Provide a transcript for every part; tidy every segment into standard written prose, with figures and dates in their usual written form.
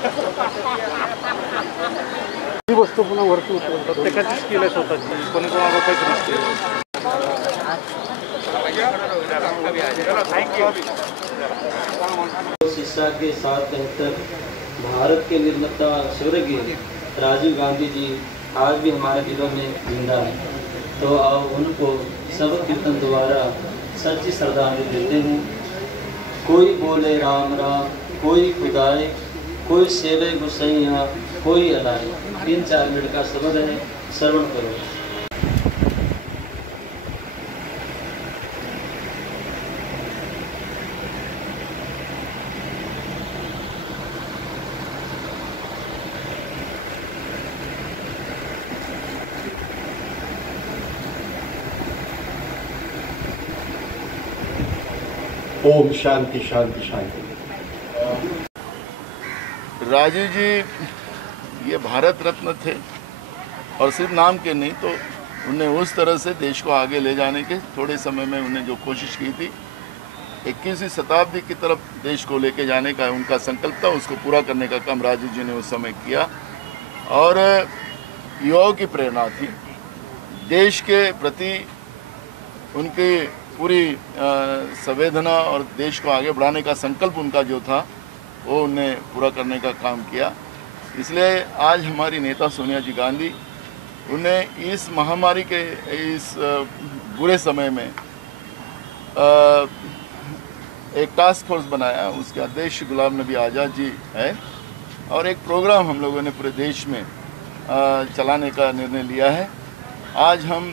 ही वस्तू पुन्हा वरती उतरवतात, प्रत्येकाचीच केलं स्वतःची, पण कोणाला काही शिक्षा के साथ रहकर भारत के निर्माता स्वर्गीय राजीव गांधी जी आज भी हमारे दिलों में जिंदा है। तो अब उनको सब कीर्तन द्वारा सच्ची श्रद्धांजलि देते हैं। कोई बोले राम राम, कोई खुदाए, कोई सेवे गुसैया, कोई अलाए। 3-4 मिनट का शब्द है, श्रवण करो। ओम शांति शांति शांति। राजीव जी ये भारत रत्न थे, और सिर्फ नाम के नहीं, तो उन्हें उस तरह से देश को आगे ले जाने के थोड़े समय में उन्हें जो कोशिश की थी, 21वीं शताब्दी की तरफ देश को लेके जाने का उनका संकल्प था, उसको पूरा करने का काम राजीव जी ने उस समय किया। और युवाओं की प्रेरणा थी, देश के प्रति उनकी पूरी संवेदना और देश को आगे बढ़ाने का संकल्प उनका जो था वो उन्हें पूरा करने का काम किया। इसलिए आज हमारी नेता सोनिया जी गांधी उन्हें इस महामारी के इस बुरे समय में एक टास्क फोर्स बनाया, उसके अध्यक्ष गुलाम नबी आज़ाद जी है, और एक प्रोग्राम हम लोगों ने पूरे देश में चलाने का निर्णय लिया है। आज हम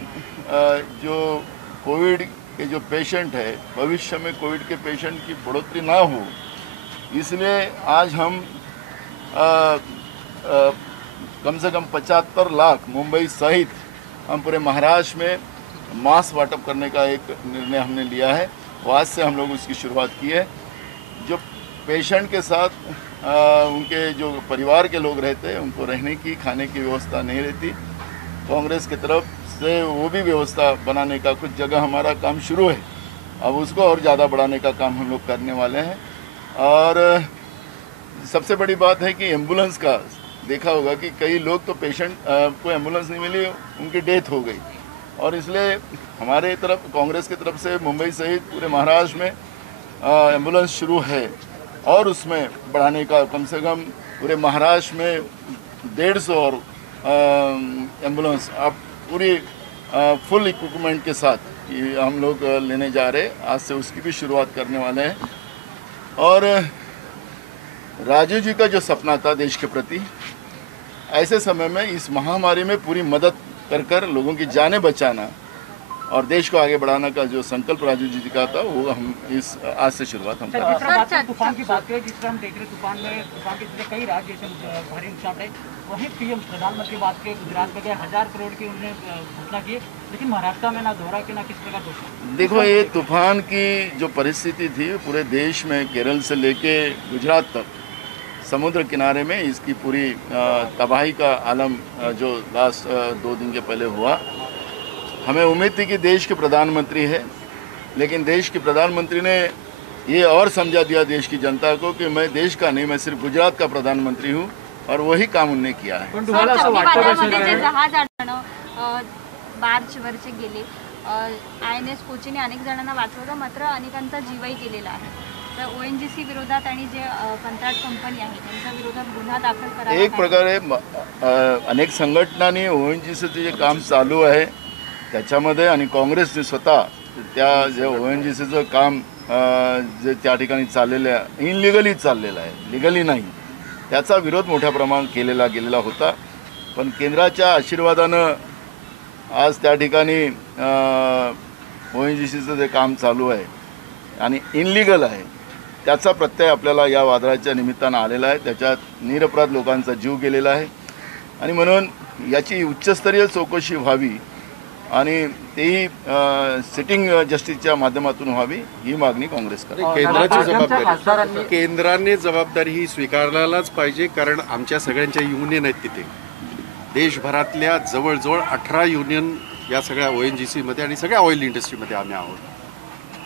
जो कोविड के जो पेशेंट है, भविष्य में कोविड के पेशेंट की बढ़ोतरी ना हो, इसलिए आज हम कम से कम 75 लाख मुंबई सहित हम पूरे महाराष्ट्र में मास्क वाटप करने का एक निर्णय हमने लिया है। वो आज से हम लोग उसकी शुरुआत की है। जो पेशेंट के साथ उनके जो परिवार के लोग रहते हैं, उनको रहने की, खाने की व्यवस्था नहीं रहती, कांग्रेस की तरफ से वो भी व्यवस्था बनाने का कुछ जगह हमारा काम शुरू है। अब उसको और ज़्यादा बढ़ाने का काम हम लोग करने वाले हैं। और सबसे बड़ी बात है कि एम्बुलेंस का देखा होगा कि कई लोग तो पेशेंट को एम्बुलेंस नहीं मिली, उनकी डेथ हो गई, और इसलिए हमारे तरफ कांग्रेस की तरफ से मुंबई सहित पूरे महाराष्ट्र में एम्बुलेंस शुरू है, और उसमें बढ़ाने का कम से कम पूरे महाराष्ट्र में 150 और एम्बुलेंस अब पूरी फुल इक्विपमेंट के साथ हम लोग लेने जा रहे हैं। आज से उसकी भी शुरुआत करने वाले हैं। और राजीव जी का जो सपना था देश के प्रति, ऐसे समय में इस महामारी में पूरी मदद कर लोगों की जानें बचाना और देश को आगे बढ़ाने का जो संकल्प राजीव जी का था, वो हम इस आज से शुरुआत हम तूफान की बात करें, जिस तरह हम देख रहे हैं तूफान के कई राज्य जैसे भारी नुकसान है, वहीं पीएम प्रधानमंत्री बात के गुजरात में गए, 1000 करोड़ की उन्होंने घोषणा की, लेकिन महाराष्ट्र में ना दोहरा के ना किस प्रकार घोषणा। देखो, ये तूफान की जो परिस्थिति थी पूरे देश में, केरल से लेके गुजरात तक समुद्र किनारे में इसकी पूरी तबाही का आलम जो लास्ट 2 दिन के पहले हुआ। हमें उम्मीद थी कि देश के प्रधानमंत्री है, लेकिन देश के प्रधानमंत्री ने ये और समझा दिया देश की जनता को कि मैं देश का नहीं, मैं सिर्फ गुजरात का प्रधानमंत्री हूँ, और वही काम उन्होंने किया है। बार्च वरचे गेले, INS कोचीने अनेक जणांना वाचवलं, मात्र अनेकांचा जीवही गेलेला आहे। तर ONGC विरोधात आणि जे कंत्राट कंपनी आहे त्यांच्या विरोधात गुन्हा दाखल करावा। एक प्रकारे अनेक संघटनांनी ONGCचं जे काम चालू आहे त्याच्यामध्ये, आणि काँग्रेसने स्वतः त्या जे ONGCचं काम जे त्या ठिकाणी चाललेलं आहे, इनलिगली चाललेलं आहे, लिगली नाही, त्याचा विरोध मोठ्या प्रमाणात केलेला गेलेला होता। पण केंद्राच्या आशीर्वादानं आज त्या ठिकाणी ONGCचं जे काम चालू आहे आणि इनलिगल आहे, त्याचा प्रत्यय आपल्याला या वादळाच्या निमित्तानं आलेला आहे। त्याच्यात निरपराध लोकांचा जीव गेलेला आहे, आणि म्हणून याची उच्चस्तरीय चौकशी व्हावी आणि तेही सिटिंग जस्टिसच्या माध्यमातून व्हावी, ही मागणी काँग्रेस करते। केंद्राने जबाबदारी ही स्वीकारायलाच पाहिजे, कारण आमच्या सगळ्यांच्या युनियन आहेत तिथे। देशभरातल्या जवळजवळ 18 युनियन या सगळ्या ONGCमध्ये आणि सगळ्या ऑइल इंडस्ट्रीमध्ये आम्ही आहोत,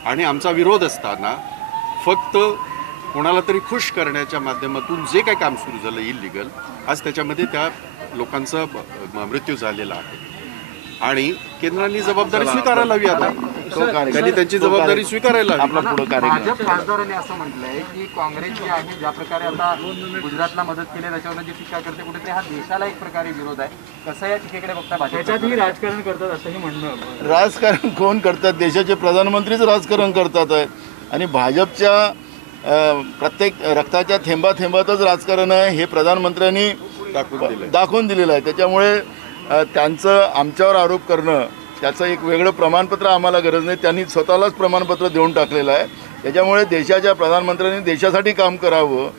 आणि आमचा विरोध असताना फक्त कोणाला तरी खुश करण्याच्या माध्यमातून जे काही काम सुरू झालं इलिगल, आज त्याच्यामध्ये त्या लोकांचा मृत्यू झालेला आहे आणि केंद्राने जबाबदारी स्वीकारायला हवी. आता त्यांनी त्यांची जबाबदारी स्वीकारायला हवी. भाजप खासदारांनी असं म्हटलंय की काँग्रेस जी आहे ज्या प्रकारे आता गुजरातला मदत केली त्याच्यावर जी टीका करते कुठेतरी हा देशाला एक प्रकारे विरोध आहे. कसं या टीकेकडे बघता भाजप? त्याच्यातही राजकारण करतात असंही म्हणणं. राजकारण कोण करतात? देशाचे प्रधानमंत्रीच राजकारण करतात आहेत आणि भाजपच्या प्रत्येक रक्ताच्या थेंबाथेंबातच राजकारण आहे हे प्रधानमंत्र्यांनी दाखवून दिलेलं आहे. त्याच्यामुळे त्यांचं आमच्यावर आरोप करणं त्याचं एक वेगळं प्रमाणपत्र आम्हाला गरज नाही. त्यांनी स्वतःलाच प्रमाणपत्र देऊन टाकलेलं आहे. त्याच्यामुळे देशाच्या प्रधानमंत्र्यांनी देशासाठी काम करावं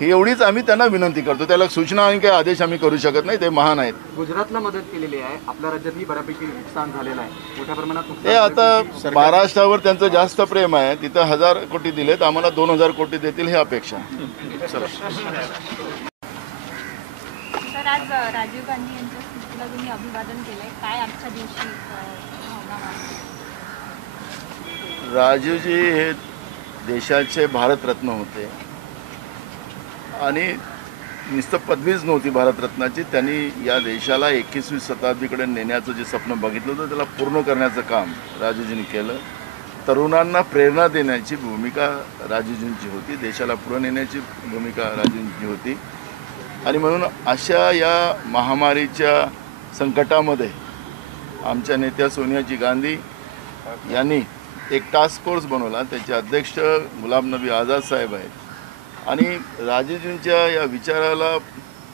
ही एवढीच आम्ही त्यांना विनंती करतो. त्याला सूचना आणि काही आदेश आम्ही करू शकत नाही, ते महान आहेत. गुजरातला मदत केलेली आहे, आपल्या राज्यातही बऱ्यापैकी नुकसान झालेलं आहे, मोठ्या प्रमाणात ते आता महाराष्ट्रावर त्यांचं जास्त प्रेम आहे. तिथं 1000 कोटी दिलेत, आम्हाला 2000 कोटी देतील ही अपेक्षा. तर आज राजीव गांधी यांच्या स्मृतीला तुम्ही अभिवादन केलंय, काय आजच्या दिवशी भावना वाटते? राजीवजी हे देशाचे भारतरत्न होते आणि नुसतं पदवीच नव्हती भारतरत्नाची. त्यांनी या देशाला 21वी शताब्दीकडे नेण्याचं जे स्वप्न बघितलं होतं त्याला पूर्ण करण्याचं काम राजीवजींनी केलं. तरुणांना प्रेरणा देण्याची भूमिका राजीवजींची होती, देशाला पुढे नेण्याची भूमिका राजीवजींची होती. आणि म्हणून अशा या महामारीच्या संकटामध्ये आमच्या नेत्या सोनियाजी गांधी यांनी एक टास्क फोर्स बनवला. त्याचे अध्यक्ष गुलाम नबी आझाद साहेब आहेत आणि राजीवजींच्या या विचाराला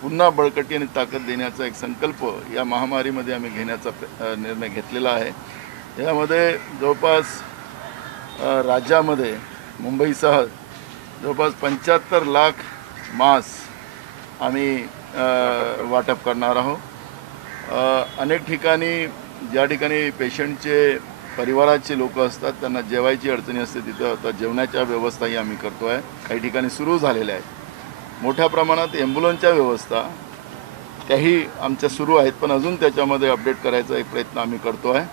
पुन्हा बळकटी आणि ताकद देण्याचा एक संकल्प या महामारीमध्ये आम्ही घेण्याचा निर्णय घेतलेला आहे. यामध्ये जवळपास राज्यामध्ये मुंबईसह जवळपास 75 लाख मास्क आम्ही वाटप करणार आहोत. अनेक ठिकाणी ज्या ठिकाणी पेशंटचे परिवाराचे लोक असतात त्यांना जेवायची अडचणी असते तिथं आता जेवणाच्या व्यवस्थाही आम्ही करतो आहे. काही ठिकाणी सुरू झालेल्या आहेत. मोठ्या प्रमाणात ॲम्ब्युलन्सच्या व्यवस्था त्याही आमच्या सुरू आहेत, पण अजून त्याच्यामध्ये अपडेट करायचा एक प्रयत्न आम्ही करतो आहे.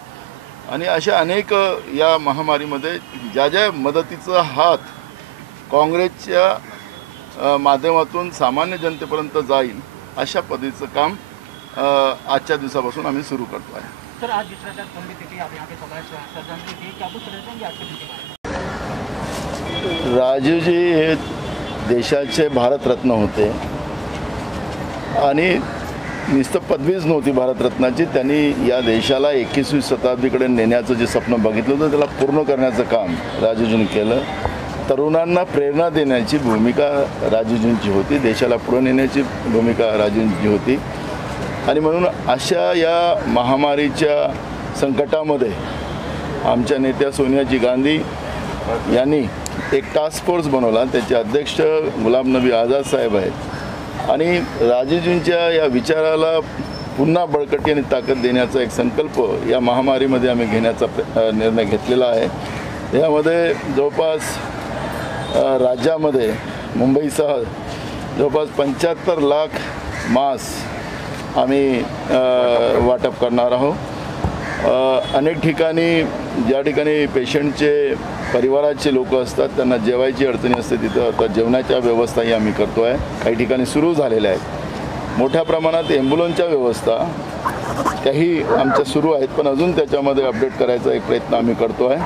आणि अशा अनेक या महामारीमध्ये ज्या ज्या मदतीचा हात काँग्रेसच्या माध्यमातून सामान्य जनतेपर्यंत जाईल अशा पद्धतीचं काम आजच्या दिवसापासून आम्ही सुरू करतो आहे. सर, आज जिस तरह से पुण्यतिथि आप यहाँ पे श्रद्धांजलि दी, क्या कुछ कहना चाहेंगे आज के दिन के बारे में? राजीवजी हे देशाचे भारतरत्न होते आणि नुसतं पदवीच नव्हती भारतरत्नाची. त्यांनी या देशाला 21वी शताब्दीकडे नेण्याचं जे स्वप्न बघितलं होतं त्याला पूर्ण करण्याचं काम राजीवजींनी केलं. तरुणांना प्रेरणा देण्याची भूमिका राजीवजींची होती, देशाला पुढे नेण्याची भूमिका राजीवजींची होती. आणि म्हणून अशा या महामारीच्या संकटामध्ये आमच्या नेत्या सोनियाजी गांधी यांनी एक टास्क फोर्स बनवला. त्याचे अध्यक्ष गुलाम नबी आझाद साहेब आहेत आणि राजीवजींच्या या विचाराला पुन्हा बळकटी आणि ताकद देण्याचा एक संकल्प या महामारीमध्ये आम्ही घेण्याचा निर्णय घेतलेला आहे. यामध्ये जवळपास राज्यामध्ये मुंबईसह जवळपास 75 लाख मास्क आम्ही वाटप करणार आहोत. अनेक ठिकाणी ज्या ठिकाणी पेशंटचे परिवाराचे लोक असतात त्यांना जेवायची अडचणी असते तिथं आता जेवणाच्या व्यवस्थाही आम्ही करतो आहे. काही ठिकाणी सुरू झालेल्या आहेत. मोठ्या प्रमाणात ॲम्ब्युलन्सच्या व्यवस्था त्याही आमच्या सुरू आहेत, पण अजून त्याच्यामध्ये अपडेट करायचा एक प्रयत्न आम्ही करतो आहे.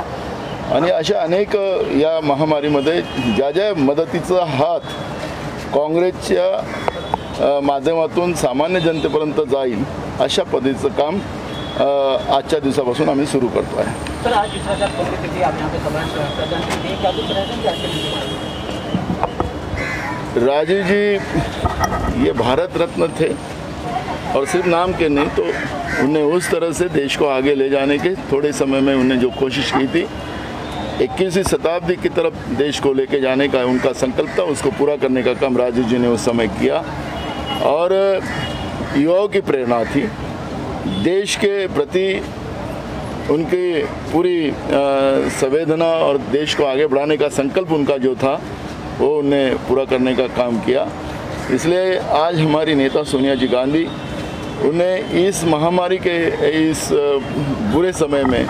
आणि अशा अनेक या महामारीमध्ये ज्या ज्या मदतीचा हात काँग्रेसच्या माध्यमातून सामान्य जनतेपर्यंत जाईल अशा पद्धतीचं काम आजच्या दिवसापासून आम्ही सुरू करतो आहे. सर, आज जिस तरह से पुण्यतिथि आप यहाँ पे श्रद्धांजलि दी, क्या कुछ कहना चाहेंगे आज के दिन के बारे में? राजीव जी ये भारत रत्न थे और सिर्फ नाम के नहीं, तो उन्हें उस तरह से देश को आगे ले जाने के थोड़े समय में उन्हें जो कोशिश की थी 21वीं शताब्दी की तरफ देश को लेके जाने का उनका संकल्प था, उसको पूरा करने का काम राजीव जी ने उस समय किया. और युवाओं की प्रेरणा थी, देश के प्रति उनकी पूरी संवेदना और देश को आगे बढ़ाने का संकल्प उनका जो था वो उन्हें पूरा करने का काम किया. इसलिए आज हमारी नेता सोनिया जी गांधी उन्हें इस महामारी के इस बुरे समय में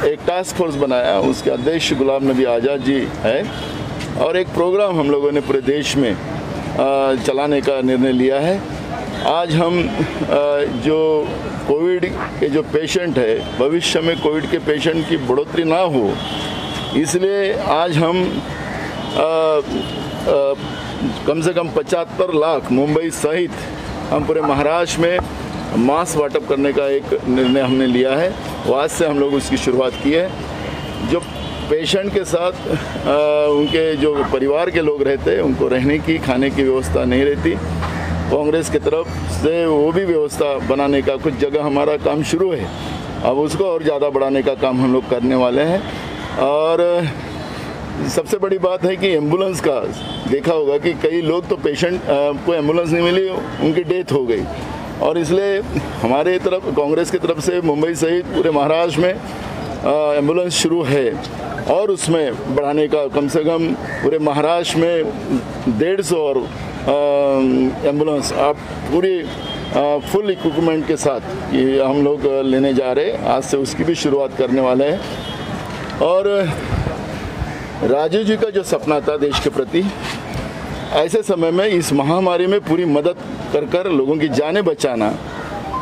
एक टास्क फोर्स बनाया, उसके अध्यक्ष गुलाम नबी आज़ाद जी है, और एक प्रोग्राम हम लोगों ने पूरे देश में चलाने का निर्णय लिया है। आज हम जो कोविड के जो पेशेंट है, भविष्य में कोविड के पेशेंट की बढ़ोतरी ना हो, इसलिए आज हम कम से कम 75 लाख मुंबई सहित हम पूरे महाराष्ट्र में मास्क वाटप करने का एक निर्णय हमने लिया है। वो आज से हम लोग उसकी शुरुआत की है। जो पेशेंट के साथ उनके जो परिवार के लोग रहते हैं, उनको रहने की, खाने की व्यवस्था नहीं रहती, कांग्रेस की तरफ से वो भी व्यवस्था बनाने का कुछ जगह हमारा काम शुरू है। अब उसको और ज़्यादा बढ़ाने का काम हम लोग करने वाले हैं। और सबसे बड़ी बात है कि एम्बुलेंस का देखा होगा कि कई लोग तो पेशेंट को एम्बुलेंस नहीं मिली, उनकी डेथ हो गई, और इसलिए हमारे तरफ कांग्रेस की तरफ से मुंबई सहित पूरे महाराष्ट्र में एम्बुलेंस शुरू है, और उसमें बढ़ाने का कम से कम पूरे महाराष्ट्र में 150 और एम्बुलेंस आप पूरी फुल इक्विपमेंट के साथ ये हम लोग लेने जा रहे हैं। आज से उसकी भी शुरुआत करने वाले हैं। और राजीव जी का जो सपना था देश के प्रति, ऐसे समय में इस महामारी में पूरी मदद कर लोगों की जानें बचाना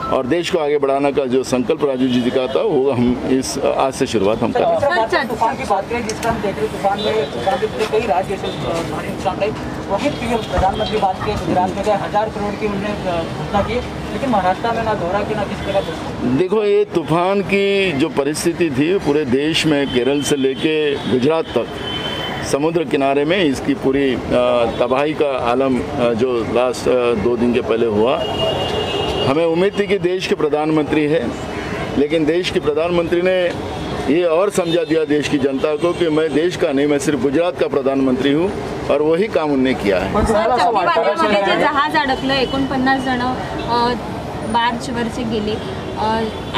और देश को आगे बढ़ाने का जो संकल्प राजीव जी का था, वो हम इस आज से शुरुआत हम कर रहे हैं। तूफान की बात करें, जिस तरह हम देख रहे हैं तूफान के कई राज्य जैसे भारी नुकसान रहे, वहीं पीएम प्रधानमंत्री बात के गुजरात में गए 1000 करोड़ की उन्होंने घोषणा की, लेकिन महाराष्ट्र में ना दोहरा की ना किस तरह। देखो, ये तूफान की जो परिस्थिति थी पूरे देश में, केरल से लेके गुजरात तक समुद्र किनारे में इसकी पूरी तबाही का आलम जो लास्ट 2 दिन के पहले हुआ, हमें उम्मीद थी कि देश के प्रधानमंत्री है, लेकिन देश के प्रधानमंत्री ने ये और समझा दिया देश की जनता को कि मैं देश का नहीं, मैं सिर्फ गुजरात का प्रधानमंत्री हूँ, और वही काम उन्होंने किया है। जहाज अडकलं, 49 जण बार्जवरचे गेले,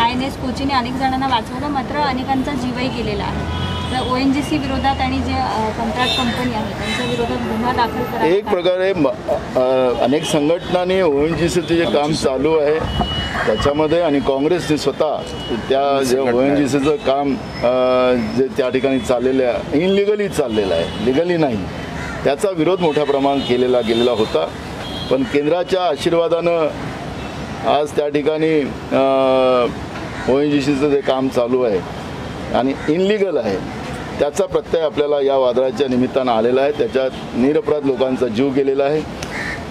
INS कोचीने अनेक जणांना वाचवलं, मात्र अनेकांचा जीवही गेलेला आहे। ONGC विरोधात आणि जे कंत्राट कंपनी आहे त्यांच्या विरोधात गुन्हा दाखल करा। एक प्रकारे अनेक संघटनांनी ONGCचं जे काम चालू आहे त्याच्यामध्ये, आणि काँग्रेसने स्वतः त्या जे ONGCचं काम जे त्या ठिकाणी चाललेलं आहे, इनलिगली चाललेलं आहे, लिगली नाही, त्याचा विरोध मोठ्या प्रमाणात गेलेला होता। पण केंद्राच्या आशीर्वादानं आज त्या ठिकाणी ONGCचं जे काम चालू आहे आणि इनलिगल आहे, त्याचा प्रत्यय आपल्याला या वादळाच्या निमित्तानं आलेला आहे। त्याच्यात निरपराध लोकांचा जीव गेलेला आहे,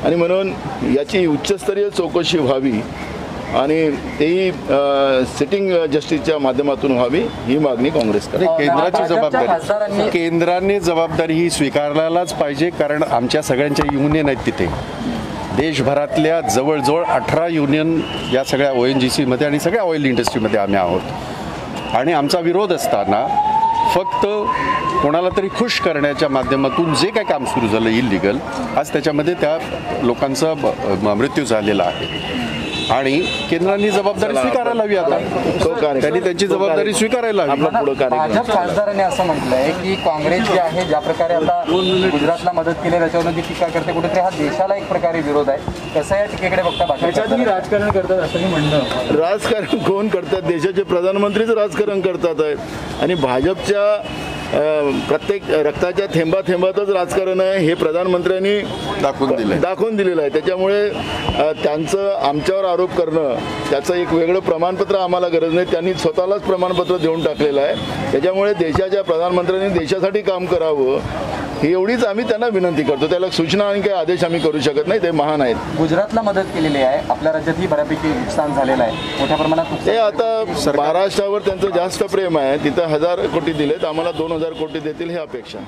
आणि म्हणून याची उच्चस्तरीय चौकशी व्हावी आणि तेही सिटिंग जस्टिसच्या माध्यमातून व्हावी, ही मागणी काँग्रेस करते। केंद्राने जबाबदारी ही स्वीकारायलाच पाहिजे, कारण आमच्या सगळ्यांच्या युनियन आहेत तिथे, देशभरातल्या जवळजवळ 18 युनियन या सगळ्या ONGCमध्ये आणि सगळ्या ऑइल इंडस्ट्रीमध्ये आम्ही आहोत, आणि आमचा विरोध असताना फक्त कोणाला तरी खुश करण्याच्या माध्यमातून जे काही काम सुरू झालं इल्लीगल, आज त्याच्यामध्ये त्या लोकांचा मृत्यू झालेला आहे, आणि केंद्राने जबाबदारी स्वीकारायला हवी। आता त्यांनी त्यांची जबाबदारी स्वीकारायला हवी। भाजप खासदारांनी असं म्हटलंय की काँग्रेस जे आहे ज्या प्रकारे आता गुजरातला मदत केली त्याच्यावर जी टीका करते, कुठेतरी हा देशाला एक प्रकारे विरोध आहे। कसं या टीकेकडे बघता भाजप राजकारण करतात असं म्हणणं? राजकारण कोण करतात? देशाचे प्रधानमंत्रीच राजकारण करतात आहेत, आणि भाजपच्या प्रत्येक रक्ताच्या थेंबातच राजकारण आहे हे प्रधानमंत्र्यांनी दाखवून दिलेलं आहे। त्याच्यामुळे त्यांचं आमच्यावर आरोप करणं, त्याचं एक वेगळं प्रमाणपत्र आम्हाला गरज नाही, त्यांनी स्वतःलाच प्रमाणपत्र देऊन टाकलेलं आहे। त्याच्यामुळे देशाच्या प्रधानमंत्र्यांनी देशासाठी काम करावं, ही एवढीच आम्ही त्यांना विनंती करतो। त्याला सूचना आणि काही आदेश आम्ही करू शकत नाही, ते महान आहेत। गुजरातला मदत केलेली आहे, आपल्या राज्यातही बऱ्यापैकी नुकसान झालेलं आहे, मोठ्या प्रमाणात। ते आता महाराष्ट्रावर त्यांचं जास्त प्रेम आहे, तिथं 1000 कोटी दिलेत, आम्हाला 2000 कोटी देतील ही अपेक्षा।